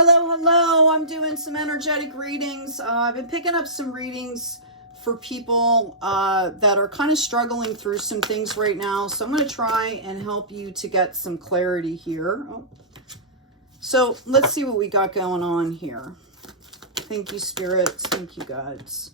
Hello, hello. I'm doing some energetic readings. I've been picking up some readings for people that are kind of struggling through some things right now. So I'm going to try and help you to get some clarity here. So let's see what we got going on here. Thank you, spirits. Thank you, gods.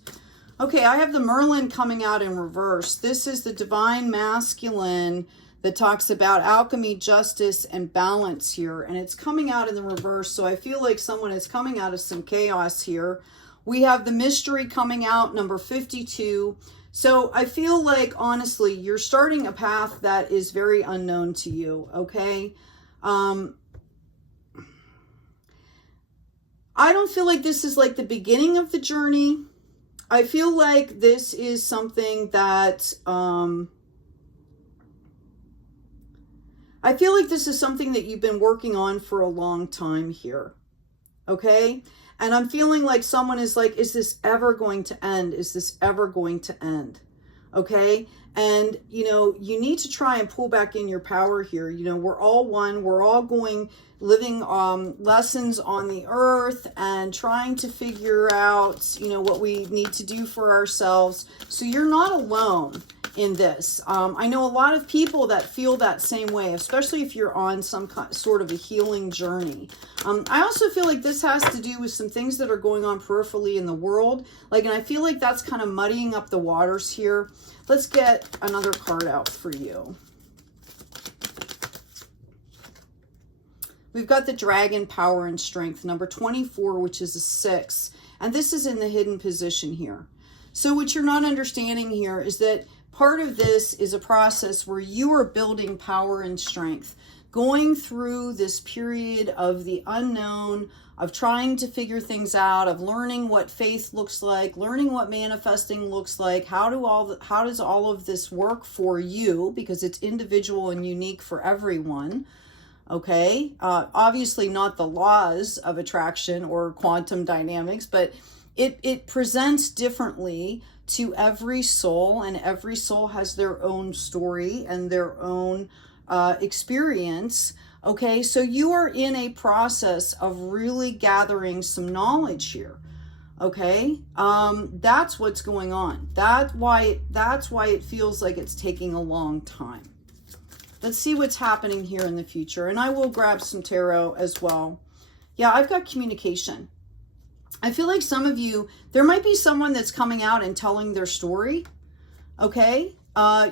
Okay, I have the Merlin coming out in reverse. This is the divine masculine that talks about alchemy, justice, and balance here. And it's coming out in the reverse. So I feel like someone is coming out of some chaos here. We have the mystery coming out, number 52. So I feel like, honestly, you're starting a path that is very unknown to you, okay? I don't feel like this is like the beginning of the journey. I feel like this is something that, I feel like this is something that you've been working on for a long time here, okay? And I'm feeling like someone is like, is this ever going to end? Is this ever going to end? Okay? And, you know, you need to try and pull back in your power here. You know, we're all one. We're all living lessons on the earth and trying to figure out, you know, what we need to do for ourselves. So you're not alone in this. I know a lot of people that feel that same way, especially if you're on some sort of a healing journey. I also feel like this has to do with some things that are going on peripherally in the world. And I feel like that's kind of muddying up the waters here. Let's get another card out for you. We've got the Dragon, Power and Strength, number 24, which is a 6. And this is in the hidden position here. So what you're not understanding here is that part of this is a process where you are building power and strength, going through this period of the unknown, of trying to figure things out, of learning what faith looks like, learning what manifesting looks like. How does all of this work for you? Because it's individual and unique for everyone. Okay, obviously not the laws of attraction or quantum dynamics, but it presents differently to every soul, and every soul has their own story and their own experience. Okay, so you are in a process of really gathering some knowledge here. Okay, that's what's going on. That's why it feels like it's taking a long time. Let's see what's happening here in the future. And I will grab some tarot as well. Yeah, I've got communication. I feel like some of you, there might be someone that's coming out and telling their story. Okay.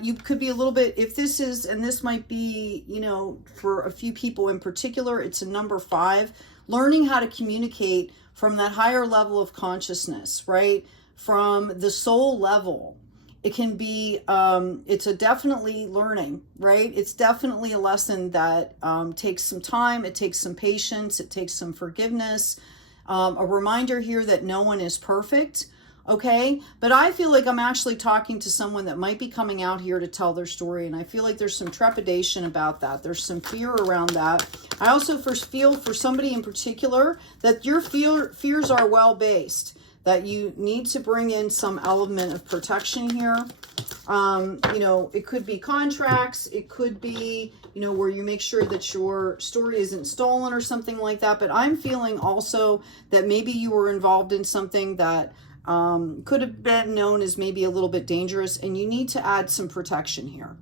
You could be a little bit, if this is, and this might be, you know, for a few people in particular, it's a number 5, learning how to communicate from that higher level of consciousness, right? From the soul level. It can be, it's a definitely learning, right? It's definitely a lesson that takes some time. It takes some patience. It takes some forgiveness. A reminder here that no one is perfect, okay? But I feel like I'm actually talking to someone that might be coming out here to tell their story, and I feel like there's some trepidation about that. There's some fear around that. I also feel for somebody in particular that your fears are well-based, that you need to bring in some element of protection here. You know, it could be contracts, it could be, you know, where you make sure that your story isn't stolen or something like that. But I'm feeling also that maybe you were involved in something that could have been known as maybe a little bit dangerous, and you need to add some protection here.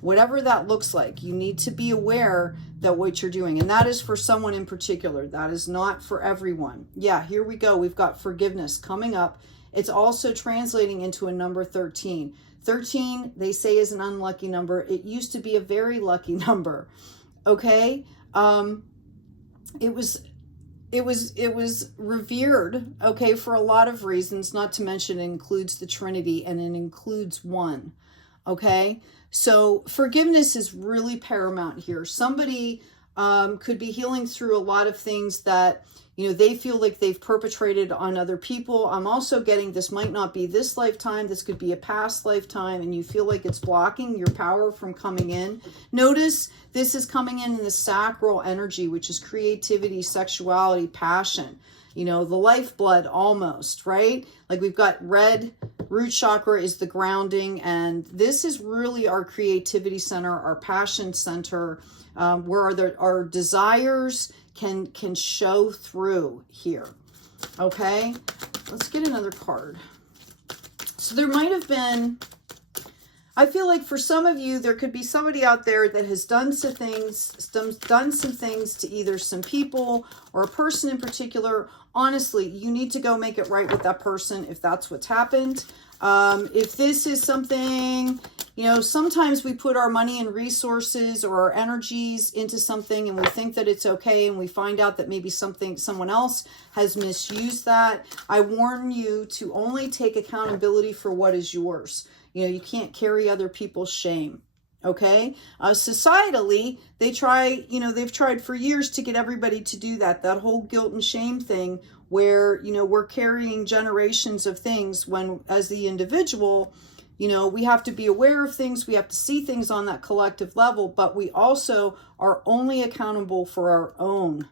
Whatever that looks like, you need to be aware that what you're doing, and that is for someone in particular. That is not for everyone. Yeah, here we go. We've got forgiveness coming up. It's also translating into a number 13. 13, they say, is an unlucky number. It used to be a very lucky number. Okay? It was revered, okay, for a lot of reasons, not to mention it includes the Trinity and it includes 1. Okay? So forgiveness is really paramount here. Somebody could be healing through a lot of things that, you know, they feel like they've perpetrated on other people. I'm also getting this might not be this lifetime. This could be a past lifetime, and you feel like it's blocking your power from coming in. Notice this is coming in the sacral energy, which is creativity, sexuality, passion. You know, the lifeblood almost, right? Like we've got red, root chakra is the grounding, and this is really our creativity center, our passion center, where our desires can show through here. Okay, let's get another card. So there might have been, I feel like for some of you, there could be somebody out there that has done some things to either some people or a person in particular. Honestly, you need to go make it right with that person if that's what's happened. If this is something, you know, sometimes we put our money and resources or our energies into something and we think that it's okay, and we find out that maybe someone else has misused that. I warn you to only take accountability for what is yours. You know, you can't carry other people's shame. Okay. Societally, they've tried for years to get everybody to do that whole guilt and shame thing, where, you know, we're carrying generations of things when, as the individual, you know, we have to be aware of things. We have to see things on that collective level, but we also are only accountable for our own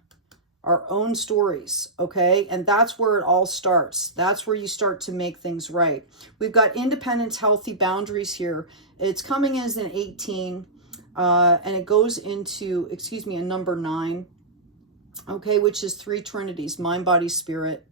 stories. Okay. And that's where it all starts. That's where you start to make things right. We've got independence, healthy boundaries here. It's coming as an 18, and it goes into, a number 9. Okay. Which is 3 trinities, mind, body, spirit.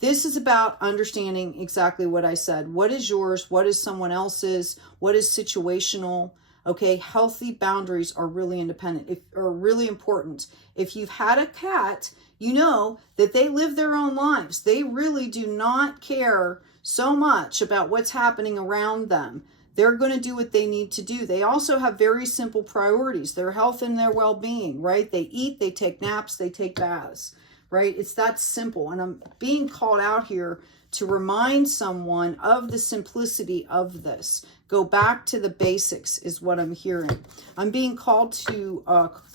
This is about understanding exactly what I said. What is yours? What is someone else's? What is situational? Okay, healthy boundaries are really independent, are really important. If you've had a cat, you know that they live their own lives. They really do not care so much about what's happening around them. They're going to do what they need to do. They also have very simple priorities, their health and their well-being, right? They eat, they take naps, they take baths, right? It's that simple. And I'm being called out here to remind someone of the simplicity of this. Go back to the basics is what I'm hearing. I'm being called to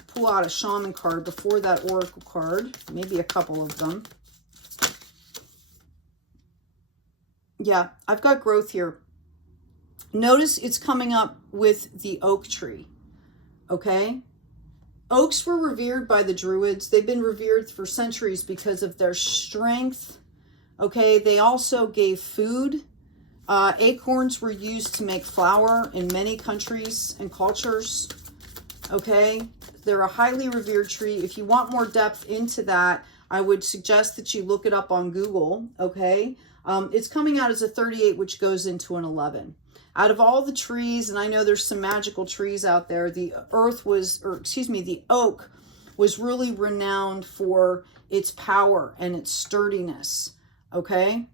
pull out a shaman card before that oracle card, maybe a couple of them. Yeah, I've got growth here. Notice it's coming up with the oak tree, okay? Oaks were revered by the Druids. They've been revered for centuries because of their strength. Okay, they also gave food. Acorns were used to make flour in many countries and cultures. Okay, they're a highly revered tree. If you want more depth into that, I would suggest that you look it up on Google. Okay, it's coming out as a 38, which goes into an 11. Out of all the trees, and I know there's some magical trees out there, the oak was really renowned for its power and its sturdiness. Okay.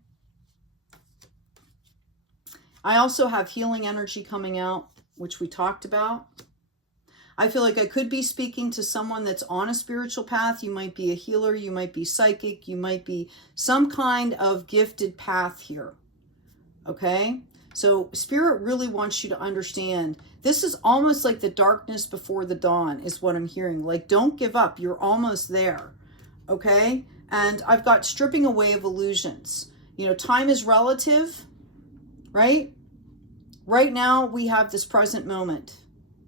I also have healing energy coming out, which we talked about. I feel like I could be speaking to someone that's on a spiritual path. You might be a healer. You might be psychic. You might be some kind of gifted path here. Okay. So Spirit really wants you to understand, this is almost like the darkness before the dawn is what I'm hearing. Like, don't give up. You're almost there. Okay. And I've got stripping away of illusions. You know, time is relative, right? Right now, we have this present moment.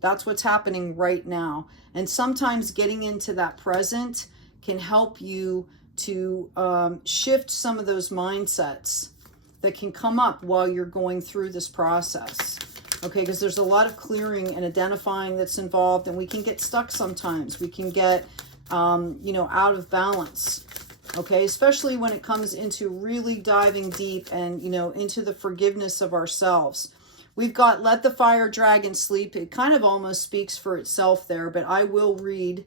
That's what's happening right now. And sometimes getting into that present can help you to shift some of those mindsets that can come up while you're going through this process. Okay, because there's a lot of clearing and identifying that's involved, and we can get stuck sometimes. We can get, out of balance. Okay, especially when it comes into really diving deep and, into the forgiveness of ourselves. We've got let the fire dragon sleep. It kind of almost speaks for itself there, but I will read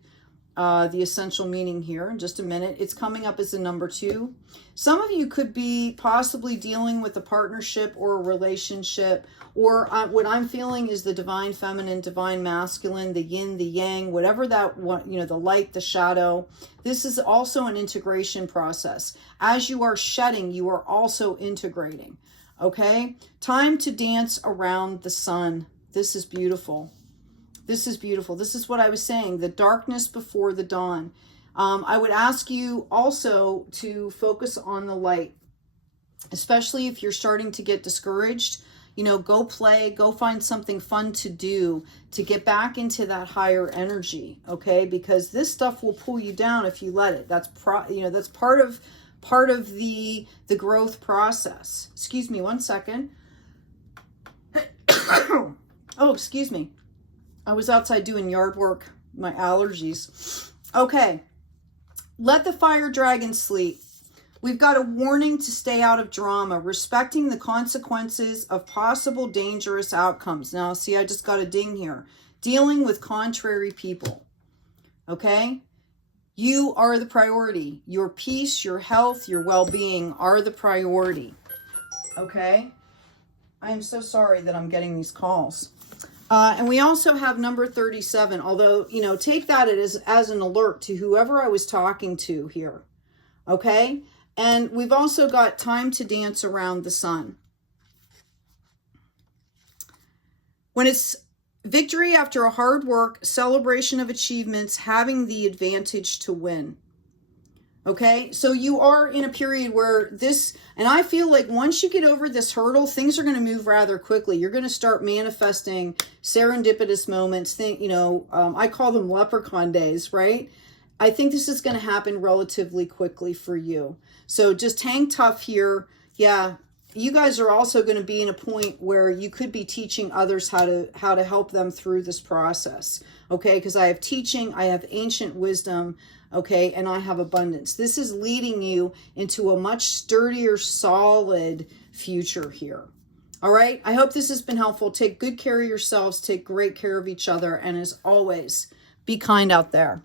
the essential meaning here in just a minute. It's coming up as a number 2. Some of you could be possibly dealing with a partnership or a relationship, or what I'm feeling is the divine feminine, divine masculine, the yin, the yang, whatever that, the light, the shadow. This is also an integration process. As you are shedding, you are also integrating. Okay? Time to dance around the sun. This is beautiful. This is beautiful. This is what I was saying, the darkness before the dawn. I would ask you also to focus on the light, especially if you're starting to get discouraged. Go play, go find something fun to do to get back into that higher energy, okay? Because this stuff will pull you down if you let it. That's that's part of the growth process. Excuse me, one second. Oh, excuse me. I was outside doing yard work, my allergies. Okay. let the fire dragon sleep. We've got a warning to stay out of drama, respecting the consequences of possible dangerous outcomes. Now, see, I just got a ding here. Dealing with contrary people. Okay? You are the priority. Your peace, your health, your well-being are the priority. Okay? I am so sorry that I'm getting these calls. And we also have number 37, although, you know, take that as an alert to whoever I was talking to here. Okay? And we've also got time to dance around the sun. When it's victory after a hard work, celebration of achievements, having the advantage to win. Okay, so you are in a period where this, and I feel like once you get over this hurdle, things are going to move rather quickly. You're going to start manifesting serendipitous moments. I call them leprechaun days, right? I think this is going to happen relatively quickly for you. So just hang tough here. Yeah, you guys are also going to be in a point where you could be teaching others how to help them through this process. Okay, because I have teaching, I have ancient wisdom, okay, and I have abundance. This is leading you into a much sturdier, solid future here. All right, I hope this has been helpful. Take good care of yourselves, take great care of each other, and as always, be kind out there.